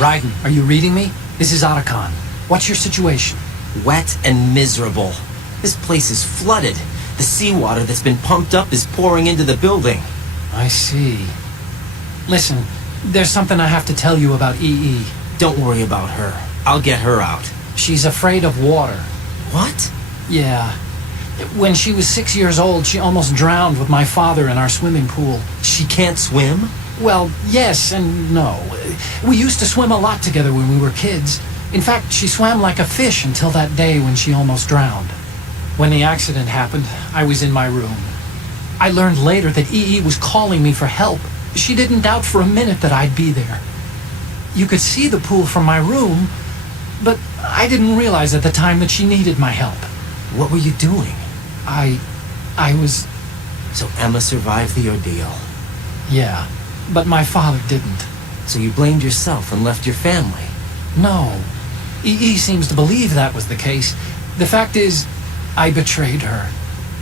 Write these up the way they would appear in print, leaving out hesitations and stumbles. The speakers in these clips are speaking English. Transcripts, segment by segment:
Raiden, are you reading me? This is Otacon. What's your situation? Wet and miserable. This place is flooded. The seawater that's been pumped up is pouring into the building. I see. Listen, there's something I have to tell you about EE. Don't worry about her. I'll get her out. She's afraid of water. What? Yeah. When she was 6 years old, she almost drowned with my father in our swimming pool. She can't swim? Well, yes and no. We used to swim a lot together when we were kids. In fact, she swam like a fish until that day when she almost drowned. When the accident happened, I was in my room. I learned later that EE was calling me for help. She didn't doubt for a minute that I'd be there. You could see the pool from my room, but I didn't realize at the time that she needed my help. What were you doing? I was... So Emma survived the ordeal. Yeah, but my father didn't. So you blamed yourself and left your family. No. EE seems to believe that was the case. The fact is, I betrayed her.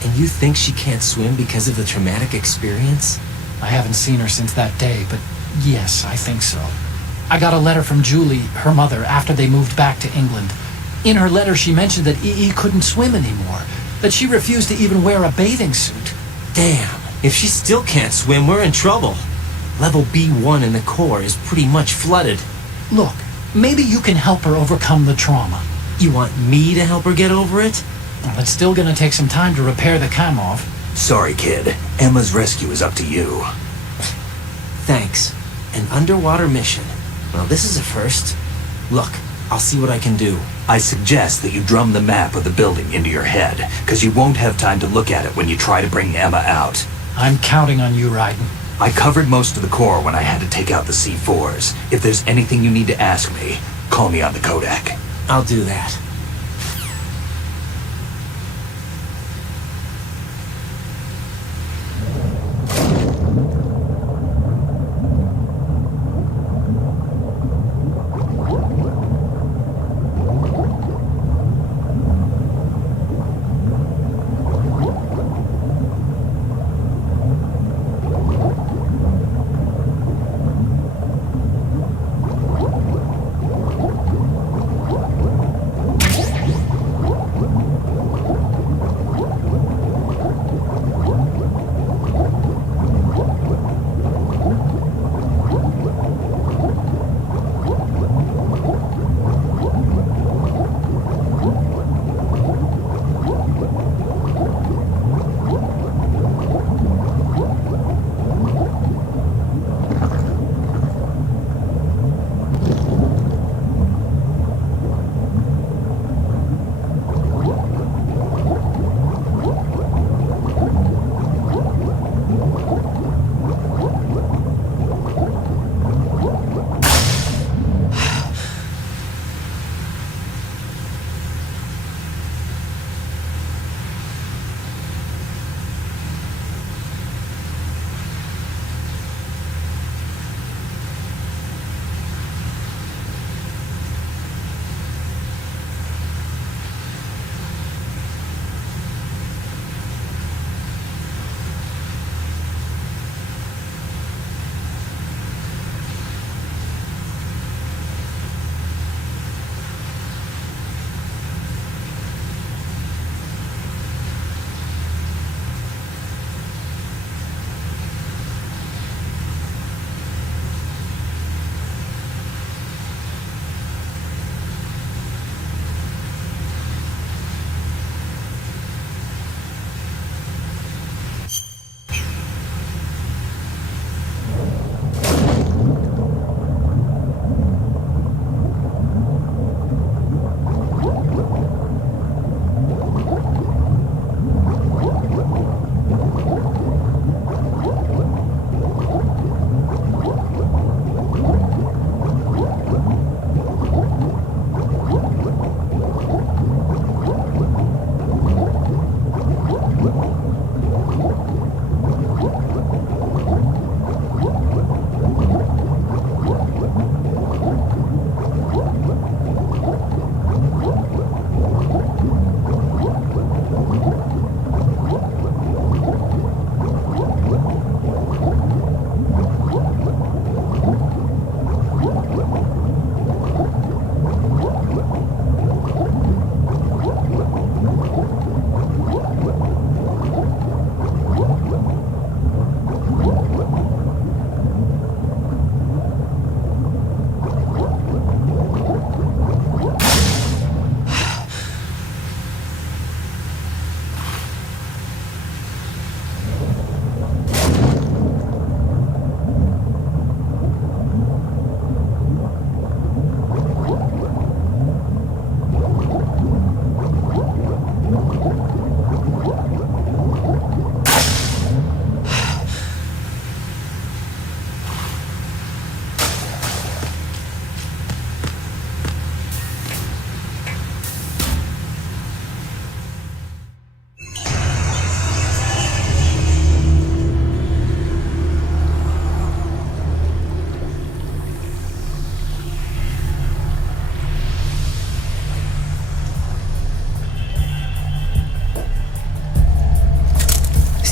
And you think she can't swim because of the traumatic experience? I haven't seen her since that day, but yes, I think so. I got a letter from Julie, her mother, after they moved back to England. In her letter, she mentioned that EE couldn't swim anymore, that she refused to even wear a bathing suit. Damn, if she still can't swim, we're in trouble. Level B1 in the core is pretty much flooded. Look, maybe you can help her overcome the trauma. You want me to help her get over it? Well, it's still gonna take some time to repair the Kamov. Sorry, kid. Emma's rescue is up to you. Thanks. An underwater mission. Well, this is a first. Look, I'll see what I can do. I suggest that you drum the map of the building into your head, because you won't have time to look at it when you try to bring Emma out. I'm counting on you, Raiden. I covered most of the core when I had to take out the C4s. If there's anything you need to ask me, call me on the Kodak. I'll do that.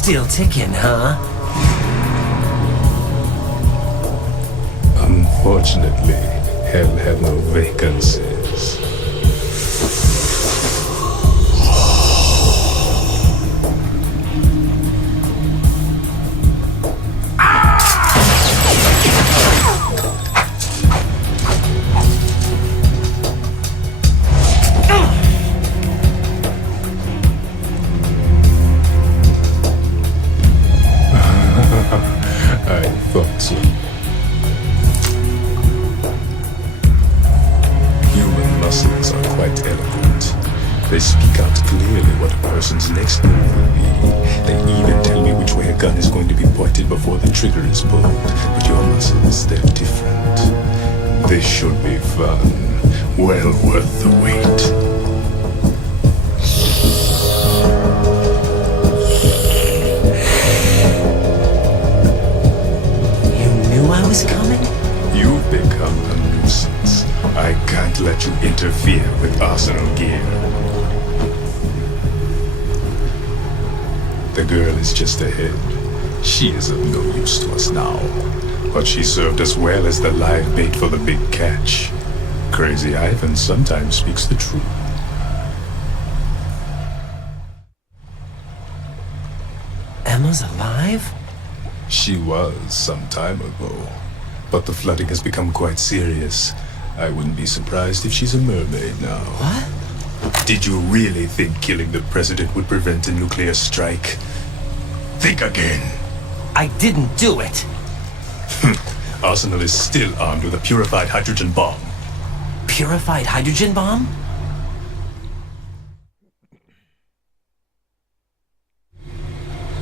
Still ticking, huh? Unfortunately, hell had no vacancies. I thought so. Human muscles are quite eloquent. They speak out clearly what a person's next move will be. They even tell me which way a gun is going to be pointed before the trigger is pulled. But your muscles, they're different. This should be fun. Well worth the wait. I was coming? You've become a nuisance. I can't let you interfere with Arsenal gear. The girl is just ahead. She is of no use to us now. But she served us well as the live bait for the big catch. Crazy Ivan sometimes speaks the truth. Emma's alive? She was some time ago, but the flooding has become quite serious. I wouldn't be surprised if she's a mermaid now. What? Did you really think killing the president would prevent a nuclear strike? Think again. I didn't do it. Arsenal is still armed with a purified hydrogen bomb. Purified hydrogen bomb?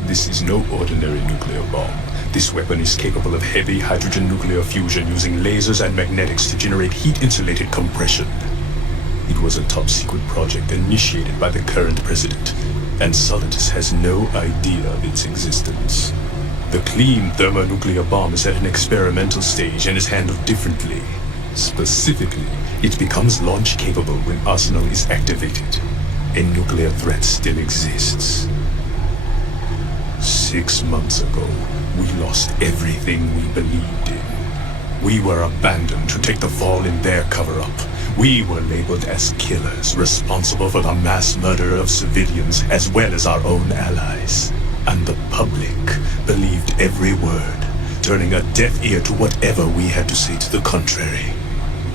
This is no ordinary nuclear bomb. This weapon is capable of heavy hydrogen nuclear fusion using lasers and magnetics to generate heat-insulated compression. It was a top-secret project initiated by the current president, and Solidus has no idea of its existence. The clean thermonuclear bomb is at an experimental stage and is handled differently. Specifically, it becomes launch-capable when Arsenal is activated. A nuclear threat still exists. 6 months ago, we lost everything we believed in. We were abandoned to take the fall in their cover-up. We were labeled as killers, responsible for the mass murder of civilians as well as our own allies. And the public believed every word, turning a deaf ear to whatever we had to say to the contrary.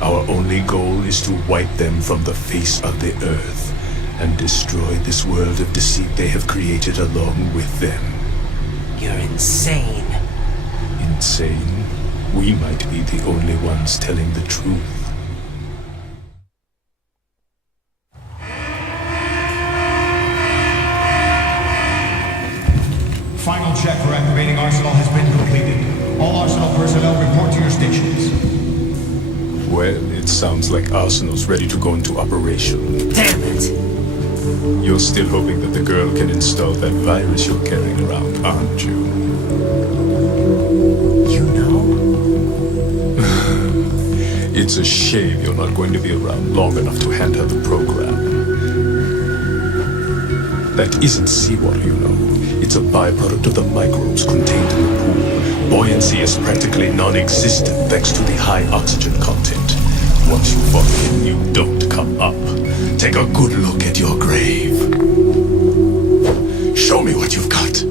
Our only goal is to wipe them from the face of the earth and destroy this world of deceit they have created along with them. You're insane. Insane? We might be the only ones telling the truth. Final check for activating Arsenal has been completed. All Arsenal personnel report to your stations. Well, it sounds like Arsenal's ready to go into operation. Damn it! You're still hoping that the girl can install that virus you're carrying around, aren't you? You know? It's a shame you're not going to be around long enough to hand her the program. That isn't seawater, you know. It's a byproduct of the microbes contained in the pool. Buoyancy is practically non-existent thanks to the high oxygen content. Once you fall in, you don't come up. Take a good look at your grave. Show me what you've got.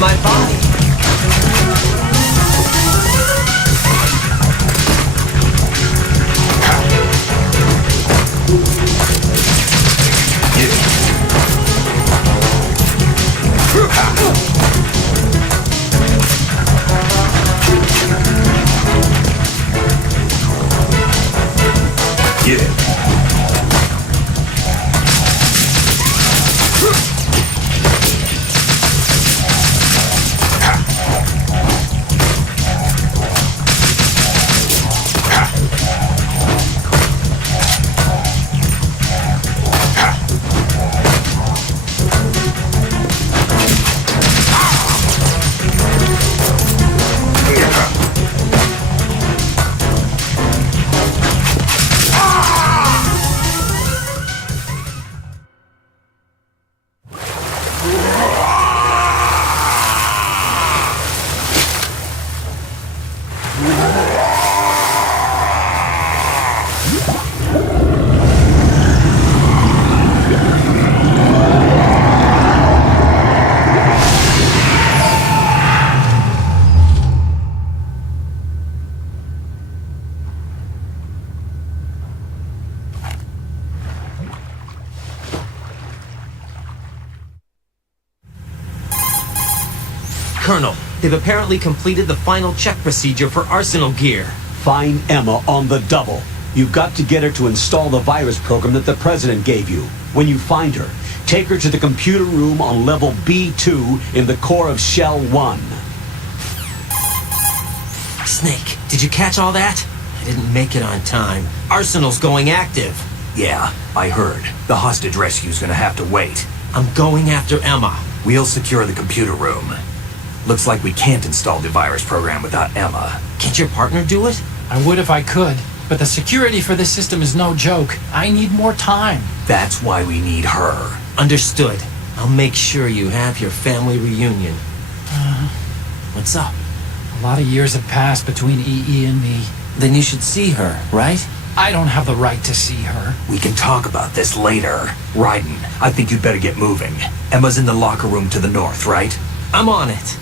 My body. Get it. Colonel, they've apparently completed the final check procedure for Arsenal gear. Find Emma on the double. You've got to get her to install the virus program that the President gave you. When you find her, take her to the computer room on level B2 in the core of Shell 1. Snake, did you catch all that? I didn't make it on time. Arsenal's going active. Yeah, I heard. The hostage rescue's gonna have to wait. I'm going after Emma. We'll secure the computer room. Looks like we can't install the virus program without Emma. Can't your partner do it? I would if I could, but the security for this system is no joke. I need more time. That's why we need her. Understood. I'll make sure you have your family reunion. What's up? A lot of years have passed between EE and me. Then you should see her, right? I don't have the right to see her. We can talk about this later. Raiden, I think you'd better get moving. Emma's in the locker room to the north, right? I'm on it.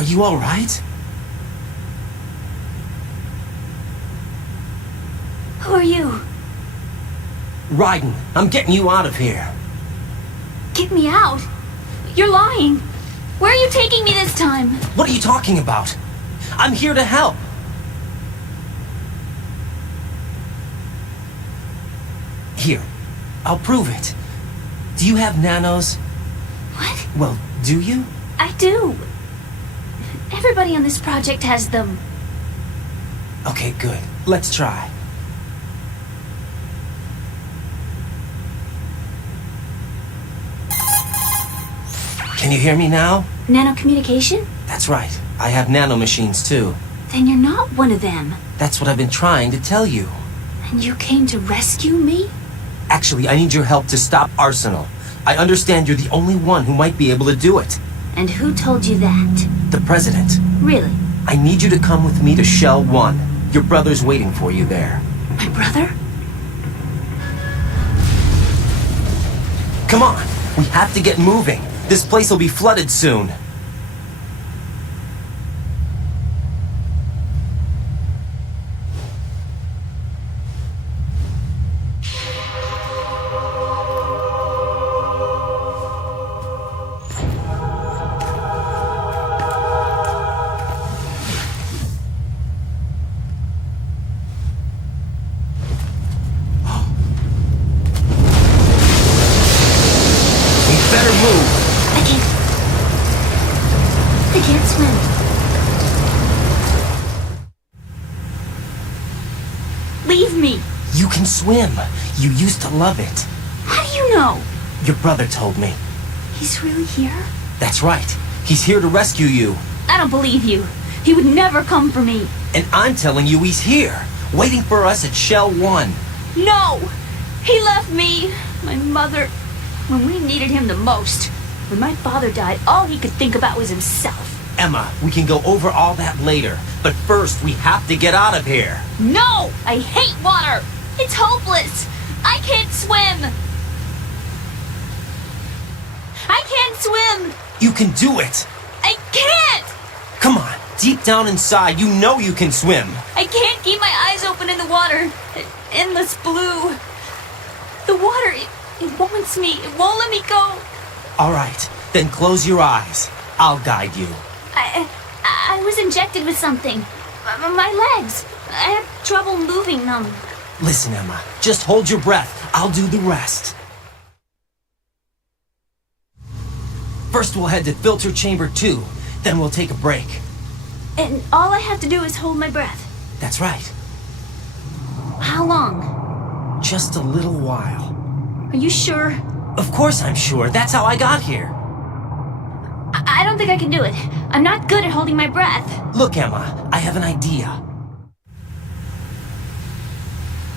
Are you all right? Who are you? Raiden, I'm getting you out of here. Get me out. You're lying. Where are you taking me this time? What are you talking about? I'm here to help. Here, I'll prove it. Do you have nanos? What? Well, do you? I do. Everybody on this project has them. Okay, good. Let's try. Can you hear me now? Nanocommunication? That's right. I have nanomachines too. Then you're not one of them. That's what I've been trying to tell you. And you came to rescue me? Actually, I need your help to stop Arsenal. I understand you're the only one who might be able to do it. And who told you that? The President. Really? I need you to come with me to Shell 1. Your brother's waiting for you there. My brother? Come on! We have to get moving. This place will be flooded soon. I can't swim. Leave me. You can swim. You used to love it. How do you know? Your brother told me. He's really here? That's right. He's here to rescue you. I don't believe you. He would never come for me. And I'm telling you he's here, waiting for us at Shell 1. No! He left me, my mother, when we needed him the most. When my father died, all he could think about was himself. Emma, we can go over all that later. But first, we have to get out of here. No! I hate water! It's hopeless! I can't swim! I can't swim! You can do it! I can't! Come on, deep down inside, you know you can swim. I can't keep my eyes open in the water. Endless blue. The water, it wants me. It won't let me go. All right, then close your eyes. I'll guide you. I was injected with something. My legs. I have trouble moving them. Listen, Emma, just hold your breath. I'll do the rest. First, we'll head to filter chamber 2. Then we'll take a break. And all I have to do is hold my breath. That's right. How long? Just a little while. Are you sure? Of course I'm sure. That's how I got here. I don't think I can do it. I'm not good at holding my breath. Look, Emma, I have an idea.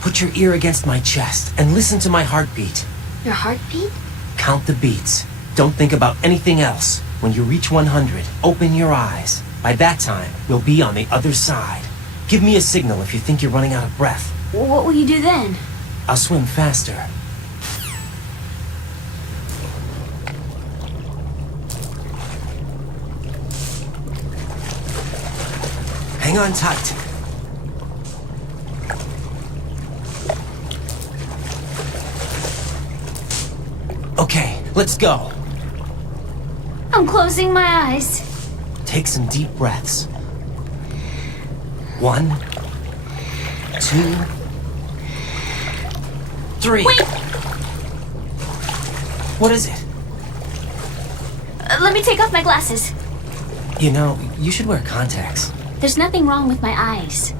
Put your ear against my chest and listen to my heartbeat. Your heartbeat? Count the beats. Don't think about anything else. When you reach 100, open your eyes. By that time, we'll be on the other side. Give me a signal if you think you're running out of breath. What will you do then? I'll swim faster. Hang on tight. Okay, let's go. I'm closing my eyes. Take some deep breaths. 1, 2, 3. Wait! What is it? Let me take off my glasses. You know, you should wear contacts. There's nothing wrong with my eyes.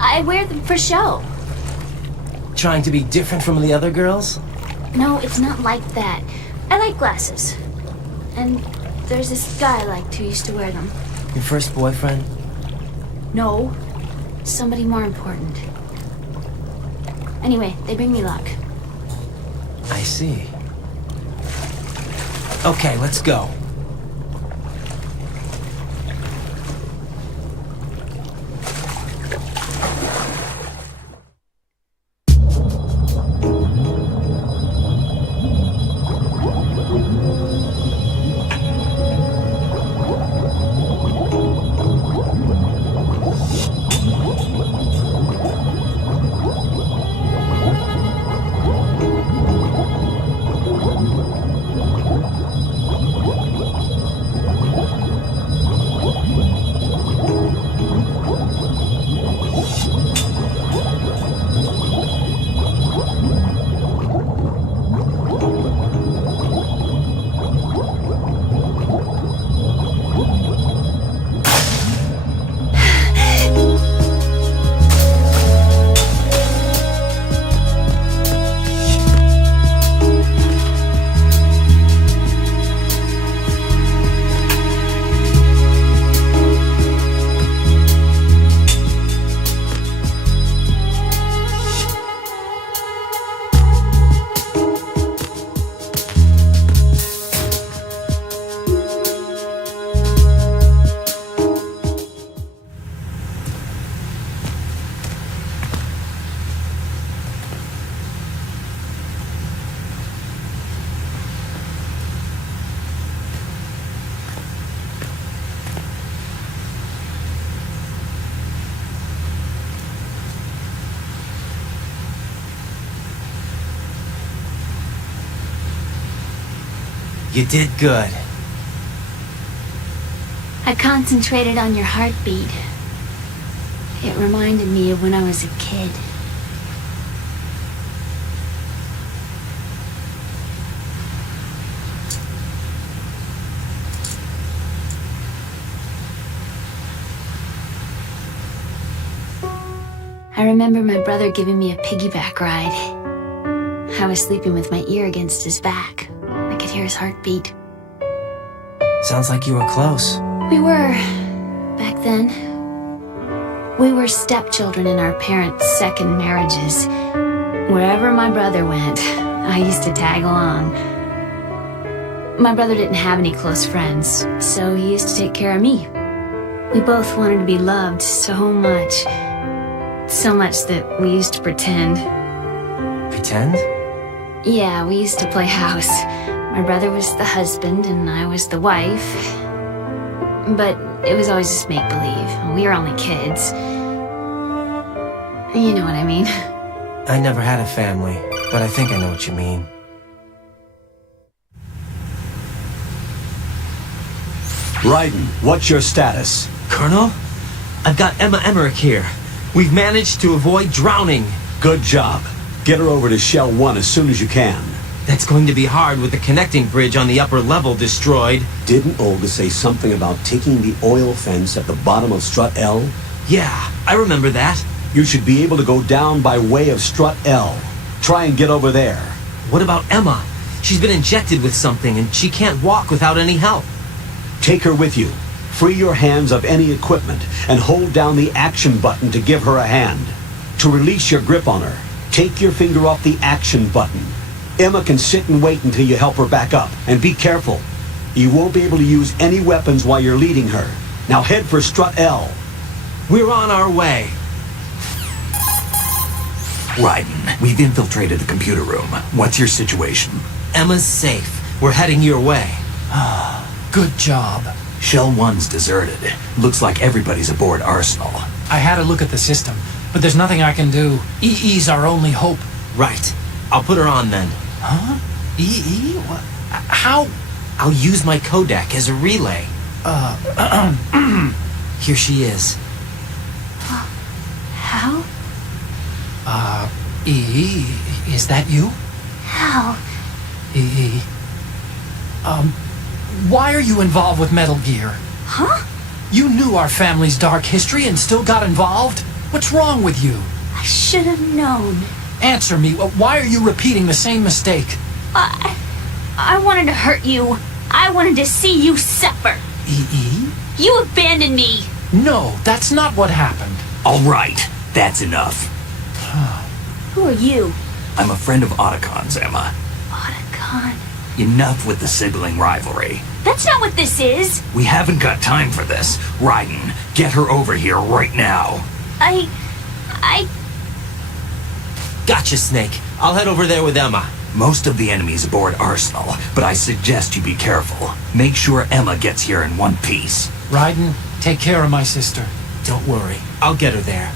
I wear them for show. Trying to be different from the other girls? No, it's not like that. I like glasses. And there's this guy I liked who used to wear them. Your first boyfriend? No, somebody more important. Anyway, they bring me luck. I see. Okay, let's go. You did good. I concentrated on your heartbeat. It reminded me of when I was a kid. I remember my brother giving me a piggyback ride. I was sleeping with my ear against his back. I could hear his heartbeat. Sounds like you were close. We were, back then. We were stepchildren in our parents' second marriages. Wherever my brother went, I used to tag along. My brother didn't have any close friends, so he used to take care of me. We both wanted to be loved so much. So much that we used to pretend. Pretend? Yeah, we used to play house. My brother was the husband and I was the wife. But it was always just make-believe. We were only kids. You know what I mean. I never had a family, but I think I know what you mean. Raiden, what's your status? Colonel? I've got Emma Emmerich here. We've managed to avoid drowning. Good job. Get her over to Shell 1 as soon as you can. That's going to be hard with the connecting bridge on the upper level destroyed. Didn't Olga say something about taking the oil fence at the bottom of Strut L? Yeah, I remember that. You should be able to go down by way of Strut L. Try and get over there. What about Emma? She's been injected with something and she can't walk without any help. Take her with you. Free your hands of any equipment and hold down the action button to give her a hand. To release your grip on her, take your finger off the action button. Emma can sit and wait until you help her back up. And be careful. You won't be able to use any weapons while you're leading her. Now head for Strut L. We're on our way. Raiden, we've infiltrated the computer room. What's your situation? Emma's safe. We're heading your way. Good job. Shell 1's deserted. Looks like everybody's aboard Arsenal. I had a look at the system, but there's nothing I can do. EE's our only hope. Right. I'll put her on then. Huh? EE? What? How? I'll use my Kodak as a relay. Here she is. How? EE, is that you? How? EE. Why are you involved with Metal Gear? Huh? You knew our family's dark history and still got involved? What's wrong with you? I should have known. Answer me. Why are you repeating the same mistake? I wanted to hurt you. I wanted to see you suffer. EE? You abandoned me. No, that's not what happened. All right, that's enough. Who are you? I'm a friend of Otacon's, Emma. Otacon. Enough with the sibling rivalry. That's not what this is. We haven't got time for this. Raiden, get her over here right now. I... Gotcha, Snake. I'll head over there with Emma. Most of the enemy's aboard Arsenal, but I suggest you be careful. Make sure Emma gets here in one piece. Raiden, take care of my sister. Don't worry. I'll get her there.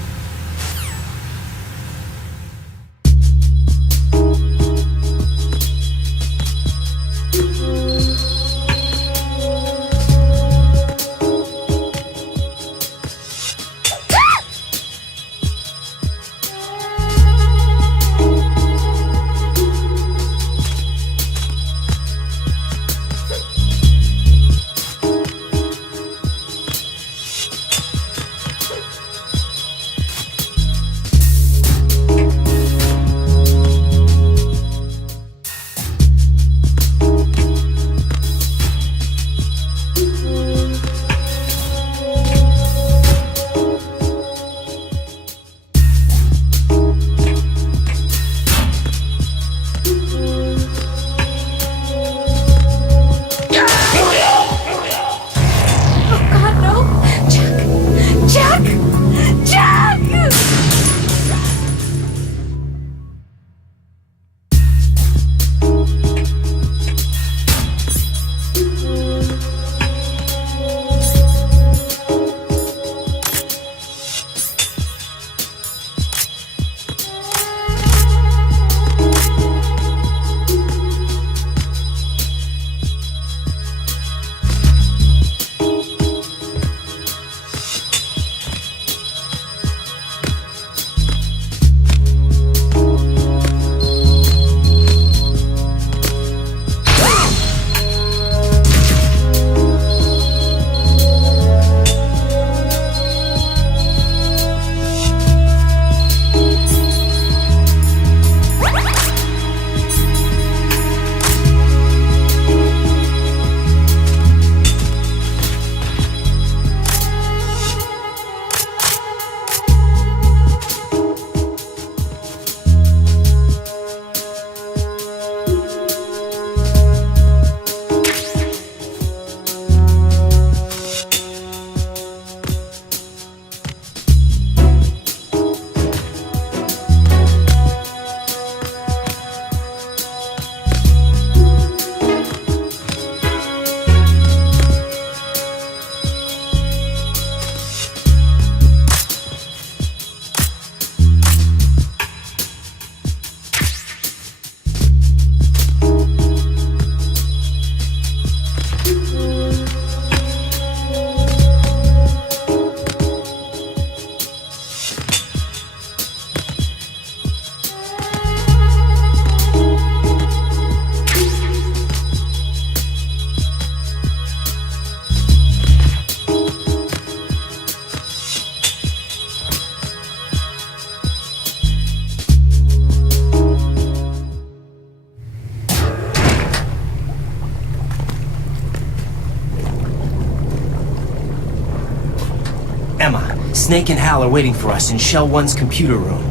Emma, Snake and Hal are waiting for us in Shell 1's computer room.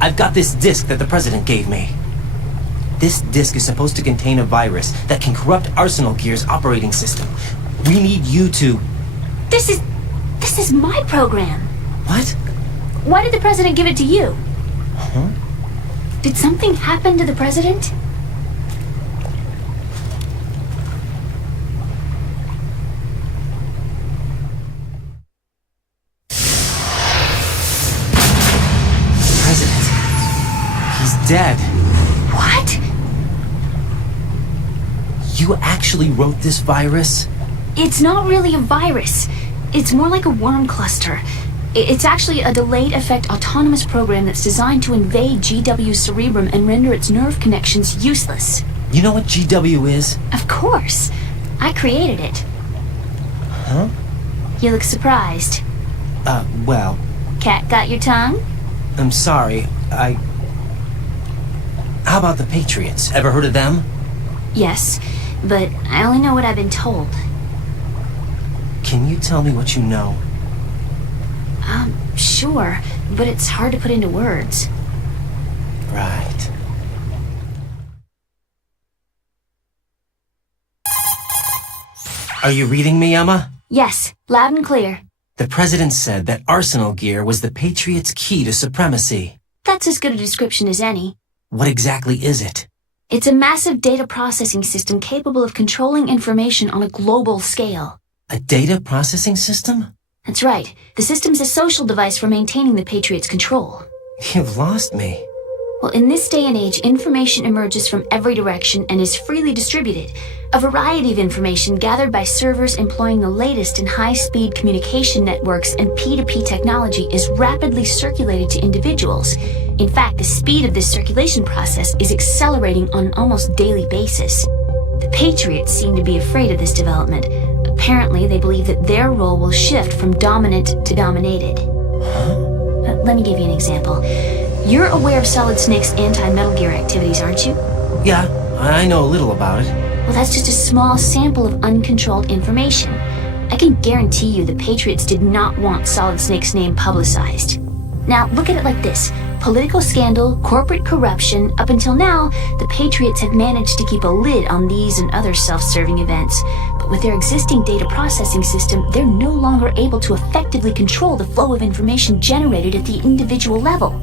I've got this disk that the President gave me. This disk is supposed to contain a virus that can corrupt Arsenal Gear's operating system. We need you to... This is my program. What? Why did the President give it to you? Huh? Did something happen to the President? President. He's dead. What? You actually wrote this virus? It's not really a virus. It's more like a worm cluster. It's actually a delayed effect autonomous program that's designed to invade GW's cerebrum and render its nerve connections useless. You know what GW is? Of course. I created it. Huh? You look surprised. Well, Cat got your tongue? I'm sorry. How about the Patriots? Ever heard of them? Yes, but I only know what I've been told. Can you tell me what you know? Sure, but it's hard to put into words. Right. Are you reading me, Emma? Yes, loud and clear. The President said that Arsenal Gear was the Patriots' key to supremacy. That's as good a description as any. What exactly is it? It's a massive data processing system capable of controlling information on a global scale. A data processing system? That's right. The system's a social device for maintaining the Patriots' control. You've lost me. Well, in this day and age, information emerges from every direction and is freely distributed. A variety of information gathered by servers employing the latest in high-speed communication networks and P2P technology is rapidly circulated to individuals. In fact, the speed of this circulation process is accelerating on an almost daily basis. The Patriots seem to be afraid of this development. Apparently, they believe that their role will shift from dominant to dominated. Let me give you an example. You're aware of Solid Snake's anti-Metal Gear activities, aren't you? Yeah, I know a little about it. Well, that's just a small sample of uncontrolled information. I can guarantee you the Patriots did not want Solid Snake's name publicized. Now, look at it like this. Political scandal, corporate corruption, up until now, the Patriots have managed to keep a lid on these and other self-serving events. But with their existing data processing system, they're no longer able to effectively control the flow of information generated at the individual level.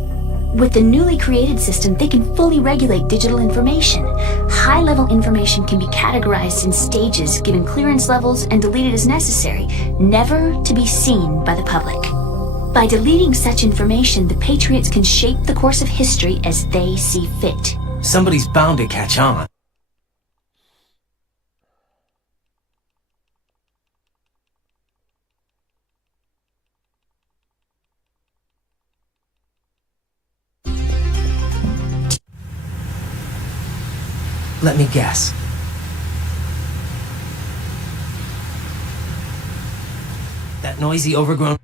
With the newly created system, they can fully regulate digital information. High-level information can be categorized in stages, given clearance levels, and deleted as necessary, never to be seen by the public. By deleting such information, the Patriots can shape the course of history as they see fit. Somebody's bound to catch on. Let me guess. That noisy, overgrown...